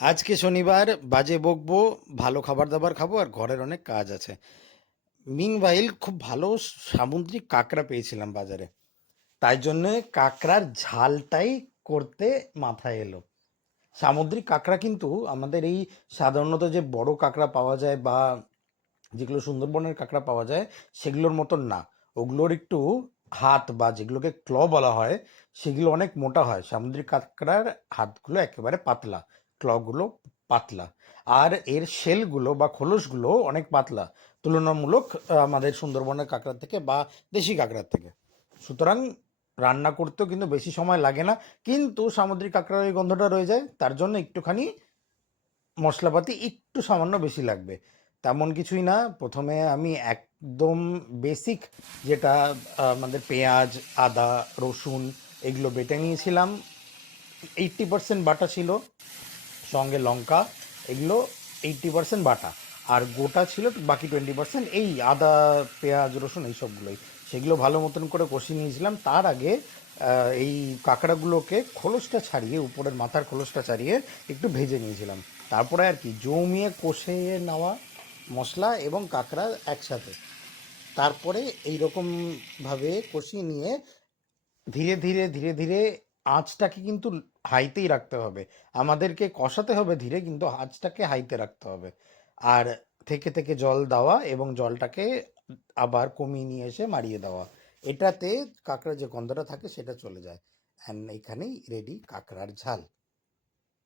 আজকে শনিবার, বাজে বকবো, ভালো খাবার দাবার খাবো আর ঘরের অনেক কাজ আছে। মিনভাইল খুব ভালো সামুদ্রিক কাঁকড়া পেয়েছিলাম বাজারে, তাই জন্য কাঁকড়ার ঝালটাই করতে মাথায় এলো। সামুদ্রিক কাঁকড়া কিন্তু আমাদের এই সাধারণত যে বড় কাঁকড়া পাওয়া যায় বা যেগুলো সুন্দরবনের কাঁকড়া পাওয়া যায় সেগুলোর মতন না। ওগুলোর একটু হাত বা যেগুলোকে ক্ল বলা হয় সেগুলো অনেক মোটা হয়। সামুদ্রিক কাঁকড়ার হাতগুলো একেবারে পাতলা, ক্লগুলো পাতলা, আর এর শেলগুলো বা খোলসগুলো অনেক পাতলা তুলনামূলক আমাদের সুন্দরবনের কাঁকড়ার থেকে বা দেশি কাঁকড়ার থেকে। সুতরাং রান্না করতেও কিন্তু বেশি সময় লাগে না, কিন্তু সামুদ্রিক কাঁকড়ার ওই গন্ধটা রয়ে যায়, তার জন্য একটুখানি মশলাপাতি একটু সামান্য বেশি লাগবে। তেমন কিছুই না। প্রথমে আমি একদম বেসিক যেটা আমাদের পেঁয়াজ, আদা, রসুন এগুলো বেটে নিয়েছিলাম। 80% বাটা ছিল, সঙ্গে লঙ্কা, এগুলো 80% বাটা, আর গোটা ছিল বাকি 20%, এই আদা, পেঁয়াজ, রসুন এই সবগুলোই। সেগুলো ভালো মতন করে কষিয়ে নিয়েছিলাম। তার আগে এই কাঁকড়াগুলোকে খোলসটা ছাড়িয়ে, উপরের মাথার খোলসটা ছাড়িয়ে একটু ভেজে নিয়েছিলাম। তারপরে আর কি জমিয়ে কষে নেওয়া মশলা এবং কাঁকড়া একসাথে। তারপরে এই রকম ভাবে কষিয়ে নিয়ে ধীরে ধীরে ধীরে ধীরে আঁচটাকে কিন্তু হাইতেই রাখতে হবে। আমাদেরকে কষাতে হবে ধীরে, কিন্তু আঁচটাকে হাইতে রাখতে হবে। আর থেকে থেকে জল দেওয়া এবং জলটাকে আবার কমিয়ে নিয়ে এসে মারিয়ে দেওয়া। এটাতে কাঁকড়ার যে গন্ধটা থাকে সেটা চলে যায়। অ্যান্ড এখানেই রেডি কাঁকড়ার ঝাল।